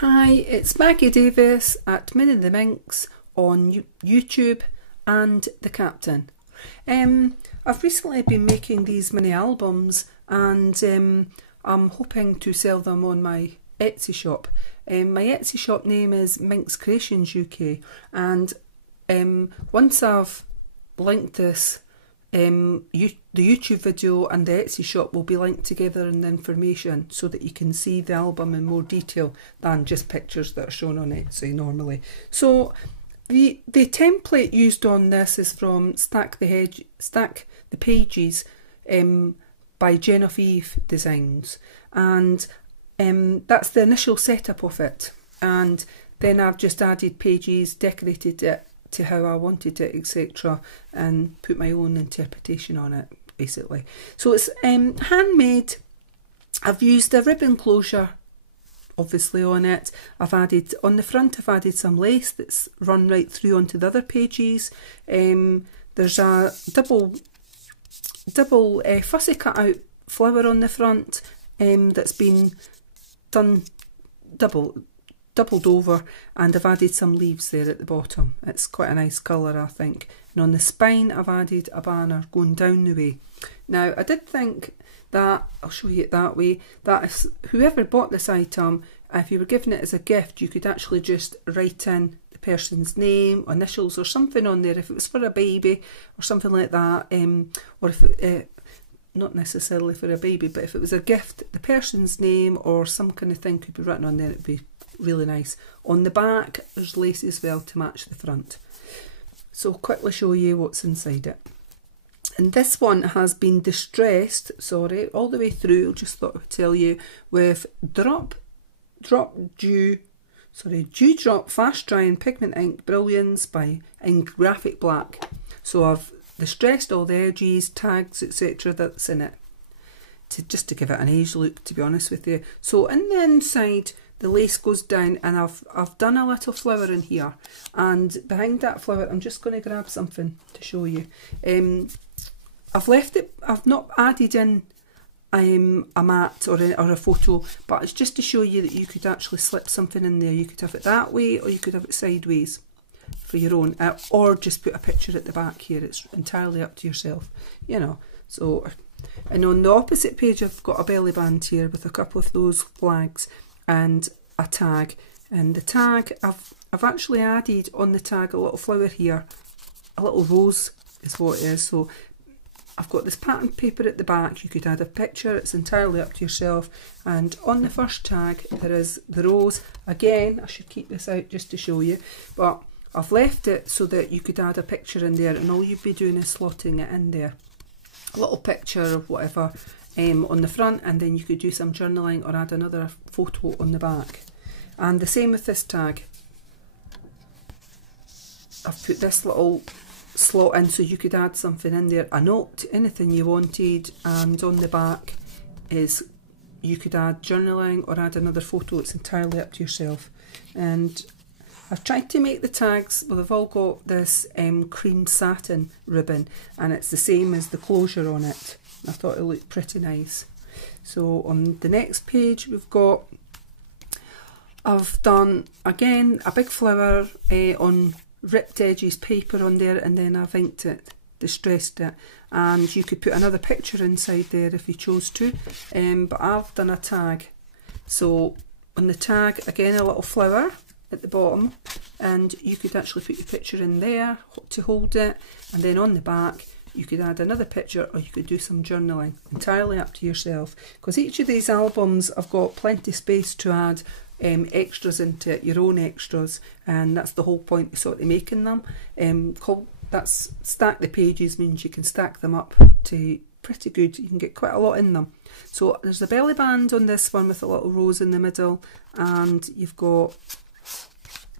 Hi, it's Maggie Davis at Min and the Minx on YouTube and The Captain. I've recently been making these mini albums and I'm hoping to sell them on my Etsy shop. My Etsy shop name is MinxCreationsUK, and once I've linked this, the YouTube video and the Etsy shop will be linked together in the information so that you can see the album in more detail than just pictures that are shown on Etsy normally. So the template used on this is from Stack the Pages by Genevieve Designs, and that's the initial setup of it, and then I've just added pages, decorated it to how I wanted it, etc., and put my own interpretation on it, basically. So it's handmade. I've used a ribbon closure, obviously, on it. I've added, on the front, I've added some lace that's run right through onto the other pages. There's a double fussy cut out flower on the front that's been done doubled over, and I've added some leaves there at the bottom. It's quite a nice colour, I think. And on the spine I've added a banner going down the way. Now I did think that, I'll show you it that way, that if whoever bought this item, if you were giving it as a gift, you could actually just write in the person's name, initials or something on there, if it was for a baby or something like that, or if not necessarily for a baby, but if it was a gift, the person's name or some kind of thing could be written on there. It'd be really nice. On the back there's lace as well to match the front. So I'll quickly show you what's inside it. And this one has been distressed, all the way through. Just thought I would tell you, with Dewdrop Fast Drying Pigment Ink Brilliance by Ink Graphic Black. So I've distressed all the edges, tags, etc. that's in it, just to give it an age look, to be honest with you. So in the inside the lace goes down, and I've done a little flower in here, and behind that flower I'm just going to grab something to show you. I've left it, I've not added in a mat or a photo, but it's just to show you that you could actually slip something in there. You could have it that way, or you could have it sideways for your own, or just put a picture at the back here. It's entirely up to yourself, you know. So, and on the opposite page I've got a belly band here with a couple of those flags and a tag. And the tag, I've actually added on the tag a little flower here, a little rose is what it is. So I've got this pattern paper at the back. You could add a picture, it's entirely up to yourself. And on the first tag there is the rose. Again, I should keep this out just to show you, but I've left it so that you could add a picture in there, and all you'd be doing is slotting it in there. A little picture of whatever on the front, and then you could do some journaling or add another photo on the back. And the same with this tag. I've put this little slot in so you could add something in there, a note, anything you wanted, and on the back is you could add journaling or add another photo. It's entirely up to yourself. And I've tried to make the tags, well, they've all got this cream satin ribbon, and it's the same as the closure on it. I thought it looked pretty nice. So on the next page we've got, I've done again a big flower on ripped edges paper on there, and then I've inked it, distressed it, and you could put another picture inside there if you chose to, but I've done a tag. So on the tag, again, a little flower at the bottom, and you could actually put your picture in there to hold it, and then on the back you could add another picture, or you could do some journaling. Entirely up to yourself, because each of these albums I've got plenty of space to add extras into it, your own extras, and that's the whole point of sort of making them. That's Stack the Pages means you can stack them up to pretty good. You can get quite a lot in them. So there's a belly band on this one with a little rose in the middle, and you've got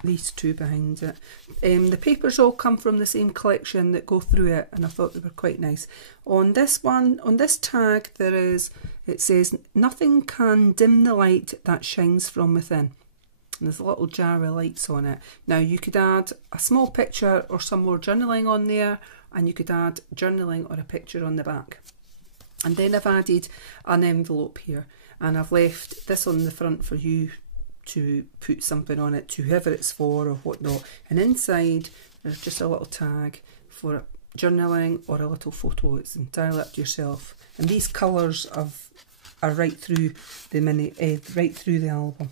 these two behind it. The papers all come from the same collection that go through it, and I thought they were quite nice. On this one, on this tag, it says, "Nothing can dim the light that shines from within." And there's a little jar of lights on it. Now you could add a small picture or some more journaling on there, and you could add journaling or a picture on the back. And then I've added an envelope here, and I've left this on the front for you to put something on it to whoever it's for or whatnot. And inside there's just a little tag for journaling or a little photo. It's entirely up to yourself. And these colours are right through the right through the album,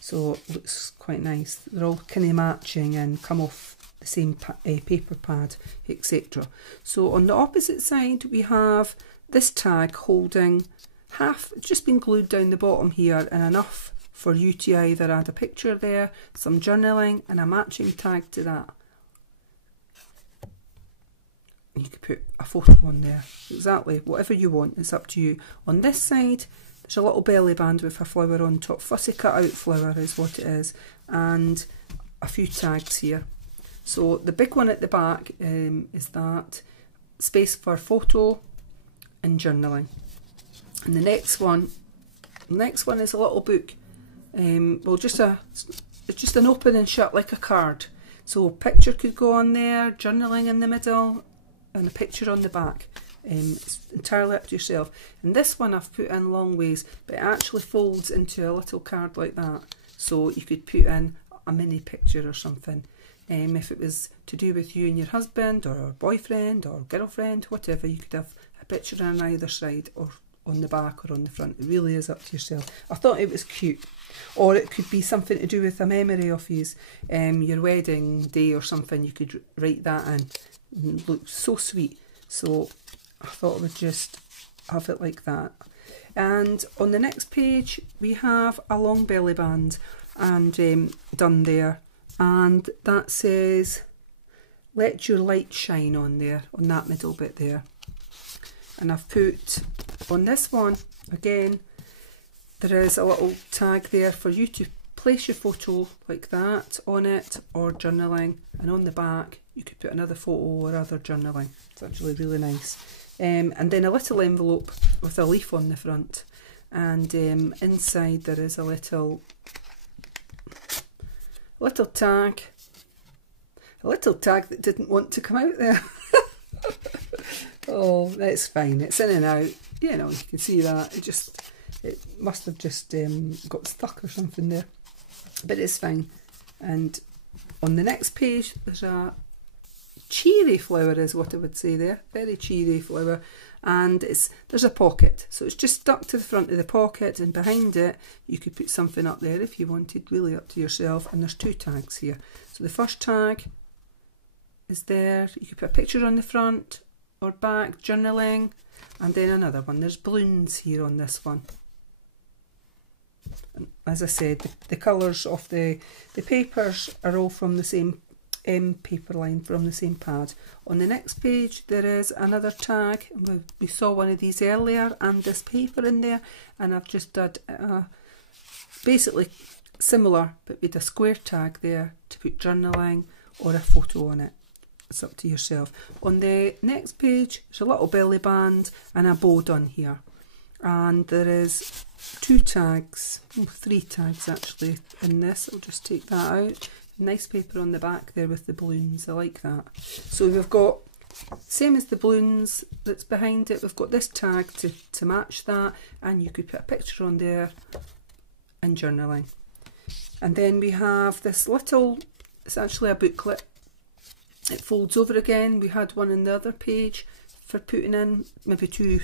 so it looks quite nice. They're all kind of matching and come off the same paper pad, etc. So on the opposite side we have this tag holding half, just been glued down the bottom here, and enough for you to either add a picture there, some journaling, and a matching tag to that. You could put a photo on there, exactly whatever you want, it's up to you. On this side there's a little belly band with a flower on top, fussy cut out flower is what it is, and a few tags here. So the big one at the back is that space for photo and journaling, and the next one is a little book. Well, it's just an open and shut like a card, so a picture could go on there, journaling in the middle, and a picture on the back. It's entirely up to yourself. And this one I've put in long ways, but it actually folds into a little card like that, so you could put in a mini picture or something. If it was to do with you and your husband or boyfriend or girlfriend, whatever, you could have a picture on either side or on the back or on the front. It really is up to yourself. I thought it was cute. Or it could be something to do with a memory of his, your wedding day or something. You could write that in. It looks so sweet. So I thought I would just have it like that. And on the next page we have a long belly band and done there, and that says let your light shine on there, on that middle bit there. And I've put on this one again, there is a little tag there for you to place your photo like that on it, or journaling, and on the back you could put another photo or other journaling. It's actually really nice. And then a little envelope with a leaf on the front, and inside there is a little tag, that didn't want to come out there. Oh, that's fine, it's in and out, you know, you can see that, it must have just got stuck or something there, but it's fine. And on the next page there's a cheery flower is what I would say there, very cheery flower, and there's a pocket, so it's just stuck to the front of the pocket, and behind it you could put something up there if you wanted, really up to yourself. And there's two tags here. So the first tag is there, you could put a picture on the front or back, journaling, and then another one. There's balloons here on this one. And as I said, the colours of the papers are all from the same paper line, from the same pad. On the next page there is another tag. We saw one of these earlier and this paper in there, and I've just done basically similar but with a square tag there to put journaling or a photo on it. It's up to yourself. On the next page there's a little belly band and a bow done here, and there is two tags, three tags actually in this. I'll just take that out. Nice paper on the back there with the balloons, I like that. So we've got, same as the balloons that's behind it, we've got this tag to match that, and you could put a picture on there and journaling. And then we have this little, it's actually a booklet, it folds over again. We had one in the other page for putting in maybe two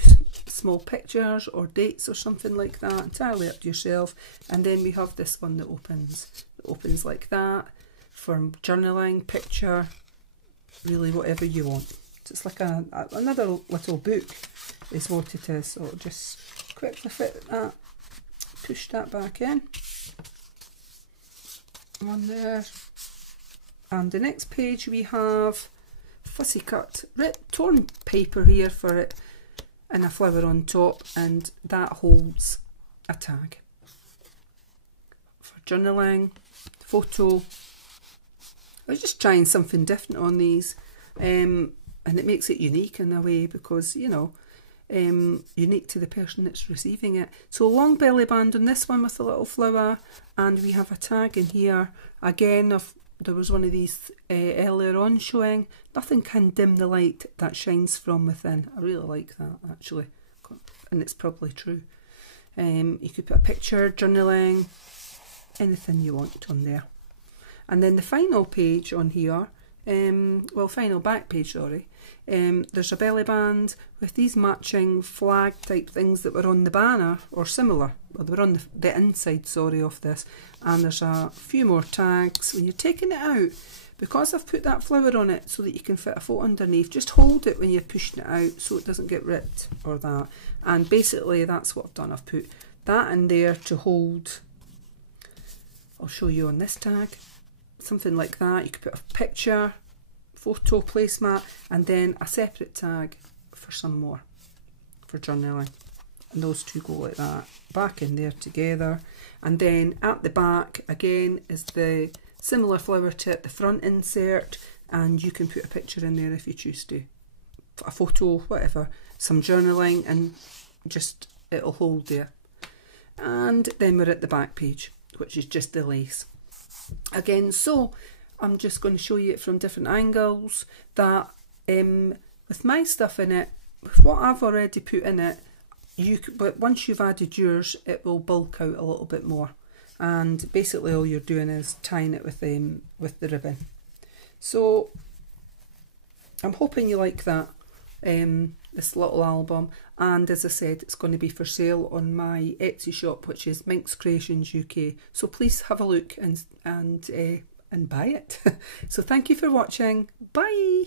small pictures or dates or something like that, entirely up to yourself. And then we have this one that opens like that for journaling, picture, really whatever you want. So it's like another little book is what it is. So I'll just quickly fit that, push that back in on there. And the next page we have fussy cut torn paper here for it, and a flower on top, and that holds a tag for journaling, photo. I was just trying something different on these, and it makes it unique in a way, because, you know, unique to the person that's receiving it. So a long belly band on this one with a little flower, and we have a tag in here again. There was one of these earlier on showing, nothing can dim the light that shines from within. I really like that actually, and it's probably true. You could put a picture, journaling, anything you want on there. And then the final page on here, well, final back page, sorry, there's a belly band with these matching flag type things that were on the banner or similar. Well, they were on the inside, sorry, of this. And there's a few more tags. When you're taking it out, because I've put that flower on it so that you can fit a photo underneath, just hold it when you're pushing it out so it doesn't get ripped or that. And basically that's what I've done. I've put that in there to hold, I'll show you on this tag, something like that. You could put a picture, photo, placemat, and then a separate tag for some more, for journaling. And those two go like that, back in there together. And then at the back, again, is the similar flower tip, the front insert, and you can put a picture in there if you choose to. A photo, whatever, some journaling, and just it'll hold there. And then we're at the back page, which is just the lace. Again, so I'm just going to show you it from different angles, that with my stuff in it, with what I've already put in it, but once you've added yours, it will bulk out a little bit more. And basically all you're doing is tying it with the ribbon. So I'm hoping you like that, this little album. And as I said, it's going to be for sale on my Etsy shop, which is MinxCreationsUK. So please have a look and buy it. So thank you for watching. Bye.